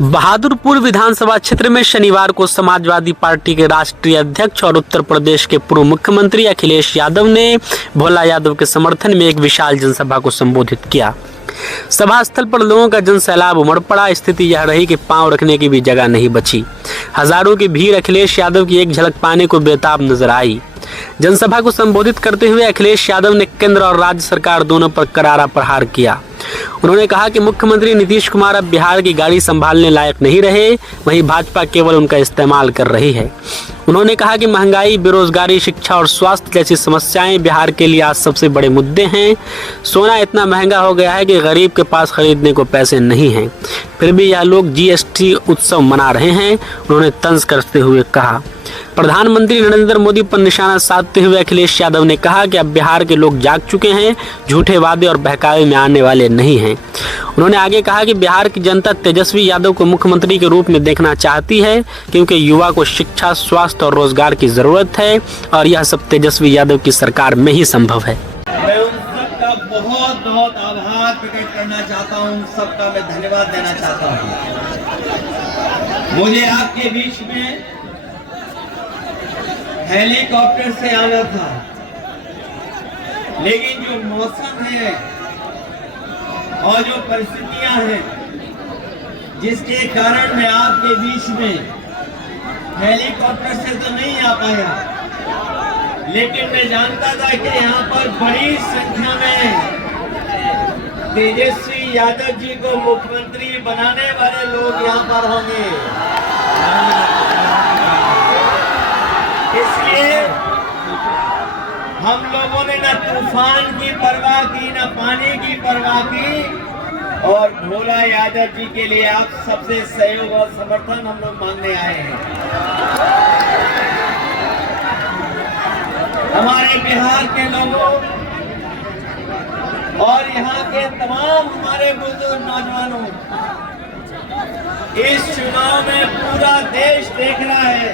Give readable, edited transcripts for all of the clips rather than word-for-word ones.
बहादुरपुर विधानसभा क्षेत्र में शनिवार को समाजवादी पार्टी के राष्ट्रीय अध्यक्ष और उत्तर प्रदेश के पूर्व मुख्यमंत्री अखिलेश यादव ने भोला यादव के समर्थन में एक विशाल जनसभा को संबोधित किया। सभा स्थल पर लोगों का जनसैलाब उमड़ पड़ा। स्थिति यह रही कि पांव रखने की भी जगह नहीं बची। हजारों की भीड़ अखिलेश यादव की एक झलक पाने को बेताब नजर आई। जनसभा को संबोधित करते हुए अखिलेश यादव ने केंद्र और राज्य सरकार दोनों पर करारा प्रहार किया। उन्होंने कहा कि मुख्यमंत्री नीतीश कुमार अब बिहार की गाड़ी संभालने लायक नहीं रहे, वहीं भाजपा केवल उनका इस्तेमाल कर रही है। उन्होंने कहा कि महंगाई, बेरोजगारी, शिक्षा और स्वास्थ्य जैसी समस्याएं बिहार के लिए आज सबसे बड़े मुद्दे हैं। सोना इतना महंगा हो गया है कि गरीब के पास खरीदने को पैसे नहीं हैं, फिर भी यह लोग जीएसटी उत्सव मना रहे हैं। उन्होंने तंज करते हुए कहा। प्रधानमंत्री नरेंद्र मोदी पर निशाना साधते हुए अखिलेश यादव ने कहा कि अब बिहार के लोग जाग चुके हैं, झूठे वादे और बहकावे में आने वाले नहीं हैं। उन्होंने आगे कहा कि बिहार की जनता तेजस्वी यादव को मुख्यमंत्री के रूप में देखना चाहती है, क्योंकि युवा को शिक्षा, स्वास्थ्य और रोजगार की जरूरत है और यह सब तेजस्वी यादव की सरकार में ही संभव है। मैं उन सबका बहुत बहुत आभार प्रकट करना चाहता हूँ, सबका मैं धन्यवाद देना चाहता हूँ। मुझे आपके बीच में हेलीकॉप्टर से आना था, लेकिन जो मौसम है और जो परिस्थितियां हैं जिसके कारण मैं आपके बीच में हेलीकॉप्टर से तो नहीं आ पाया, लेकिन मैं जानता था कि यहाँ पर बड़ी संख्या में तेजस्वी यादव जी को मुख्यमंत्री बनाने वाले लोग यहाँ पर होंगे। इसलिए हम लोगों ने न तूफान की परवाह की, न पानी की परवाह की, और भोला यादव जी के लिए आप सबसे सहयोग और समर्थन हम लोग मांगने आए हैं। हमारे बिहार के लोगों और यहाँ के तमाम हमारे बुजुर्ग नौजवानों, इस चुनाव में पूरा देश देख रहा है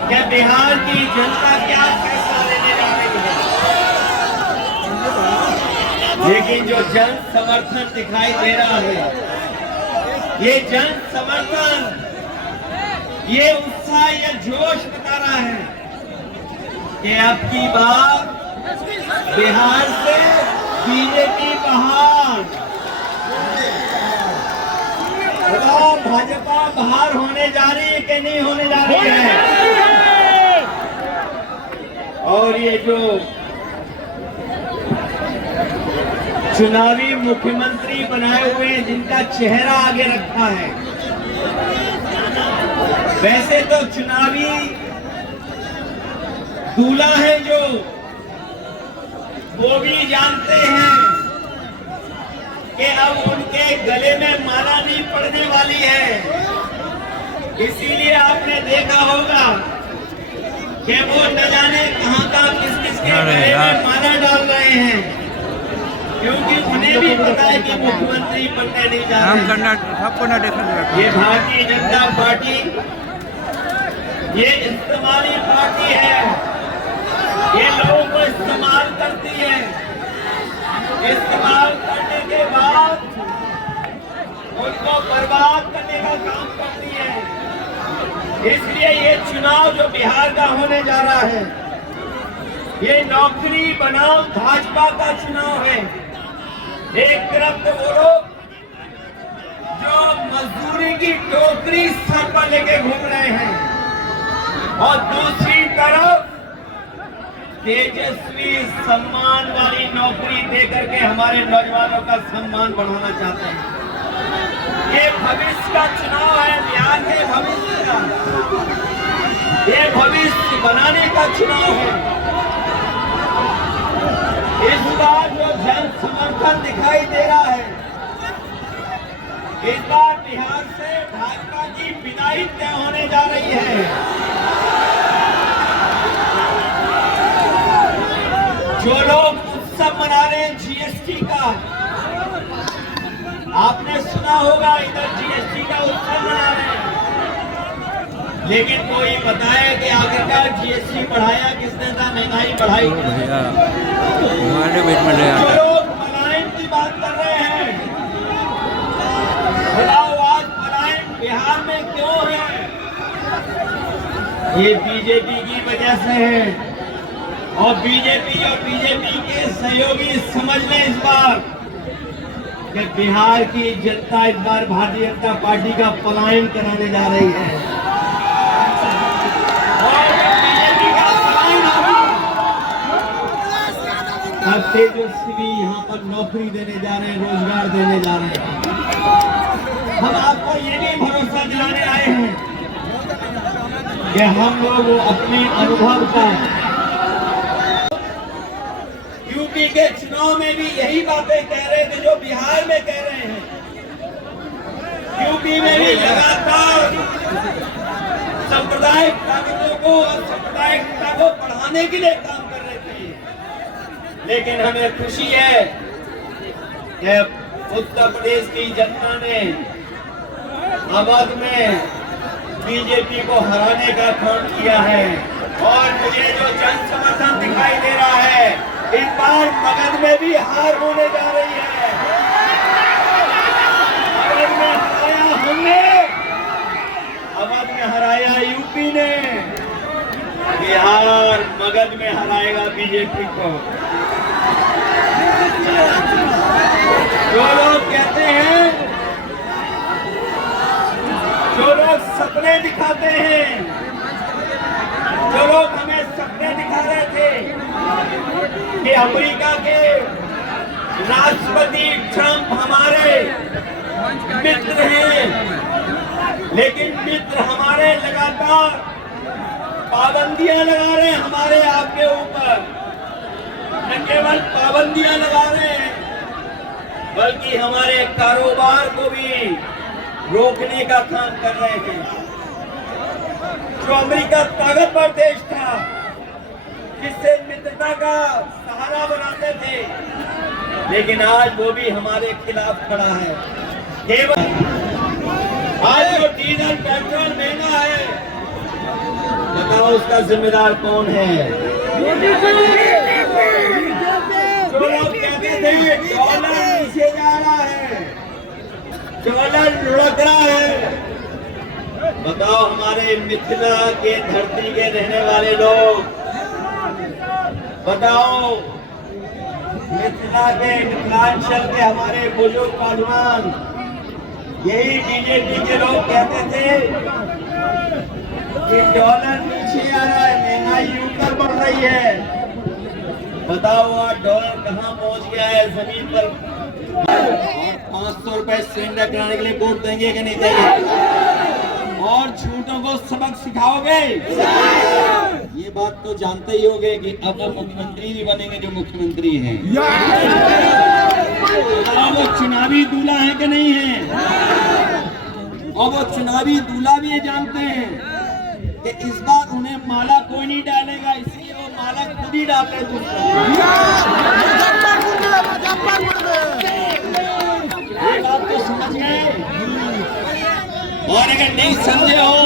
कि बिहार की जनता क्या फैसला लेने जा रही है। लेकिन जो जन समर्थन दिखाई दे रहा है, ये जन समर्थन, ये उत्साह, ये जोश बता रहा है कि अब की बार बिहार से बीजेपी बाहर, बताओ भाजपा बाहर होने जा रही है कि नहीं होने जा रही है। और ये जो चुनावी मुख्यमंत्री बनाए हुए हैं, जिनका चेहरा आगे रखा है, वैसे तो चुनावी दूल्हा है जो वो भी जानते हैं कि अब उनके गले में माला नहीं पड़ने वाली है। इसीलिए आपने देखा होगा कि वो न जाने कहां किस किस के गले में माला डाल रहे हैं, क्योंकि उन्हें भी पता है कि मुख्यमंत्री बनने नहीं जा रहे। ये भारतीय जनता पार्टी ये इस्तेमाली पार्टी है, ये लोगों को इस्तेमाल करती है। इस्तेमाल करने के बाद उनको बर्बाद करने का काम करती है। इसलिए ये चुनाव जो बिहार का होने जा रहा है, ये नौकरी बनाओ भाजपा का चुनाव है। एक तरफ तो वो लोग जो मजदूरी की टोकरी सर पर लेके घूम रहे हैं, और दूसरी तरफ तेजस्वी सम्मान वाली नौकरी देकर के हमारे नौजवानों का सम्मान बढ़ाना चाहते हैं। ये भविष्य का चुनाव है, बिहार के भविष्य का, ये भविष्य बनाने का चुनाव है। इस बार जो जन समर्थन दिखाई दे रहा है, इस बार बिहार से भाजपा की विदाई तय होने जा रही है। जो लोग उत्सव मना रहे हैं जीएसटी का, आपने सुना होगा इधर जीएसटी का उत्सव मना रहे हैं, लेकिन कोई बताए कि आखिरकार जीएसटी बढ़ाया किसने था, महंगाई बढ़ाई जो लोग मलाइन की बात कर रहे हैं, बुलाओ आज ये बीजेपी की वजह से है और बीजेपी के सहयोगी समझ लें इस बार कि बिहार की जनता इस बार भारतीय जनता पार्टी का पलायन कराने जा रही है और बीजेपी का पलायन होगा तब तेजस्वी यहाँ पर नौकरी देने जा रहे हैं, रोजगार देने जा रहे हैं। हम आपको ये भी भरोसा दिलाने आए हैं कि हम लोग अपने अनुभव का यूपी के चुनाव में भी यही बातें कह रहे थे जो बिहार में कह रहे हैं। यूपी में भी लगातार सांप्रदायिक ताकतों को और सांप्रदायिकता को बढ़ाने के लिए काम कर रहे थे, लेकिन हमें खुशी है कि उत्तर प्रदेश की जनता ने अवध में बीजेपी को हराने का काम किया है और मुझे जो जन समर्थन दिखाई दे रहा है इस बार मगध में भी हार होने जा रही है। मगध में हराया हमने, अवध में हराया यूपी ने, बिहार मगध में हराएगा बीजेपी को। जो लोग कहते हैं, जो लोग सपने दिखाते हैं, जो लोग हमें सपने दिखा रहे थे कि अमेरिका के राष्ट्रपति ट्रंप हमारे मित्र हैं, लेकिन मित्र हमारे लगातार पाबंदियां लगा रहे हैं हमारे आपके ऊपर। न केवल पाबंदियां लगा रहे हैं बल्कि हमारे कारोबार को भी रोकने का काम कर रहे हैं। जो अमेरिका ताकतवर देश था जिससे मित्रता का सहारा बनाते थे, लेकिन आज वो भी हमारे खिलाफ खड़ा है। केवल आज जो डीजल पेट्रोल महंगा है, बताओ उसका जिम्मेदार कौन है? जो लोग कहते थे डॉलर नीचे जा रहा है, डॉलर लुढ़क रहा है, बताओ हमारे मिथिला के धरती के रहने वाले लोग, बताओ मिथिला के मिथिलांचल के हमारे बुजुर्ग पहलवान, यही बीजेपी के लोग कहते थे कि डॉलर नीचे आ रहा है, महंगाई ऊपर बढ़ रही है। बताओ आज डॉलर कहाँ पहुंच गया है जमीन पर। और 500 रुपए सिलेंडर कराने के लिए वोट देंगे कि नहीं देंगे? और झूठों को सबक सिखाओगे? ये बात तो जानते ही होगे कि अब वो मुख्यमंत्री भी बनेंगे जो मुख्यमंत्री हैं। वो चुनावी दूल्हा है कि नहीं है? और वो चुनावी दूल्हा भी ये जानते हैं कि इस बार उन्हें माला कोई नहीं डालेगा, इसलिए वो माला खुद ही डाल रहे ये बात तो समझ गए। और अगर नहीं समझे हो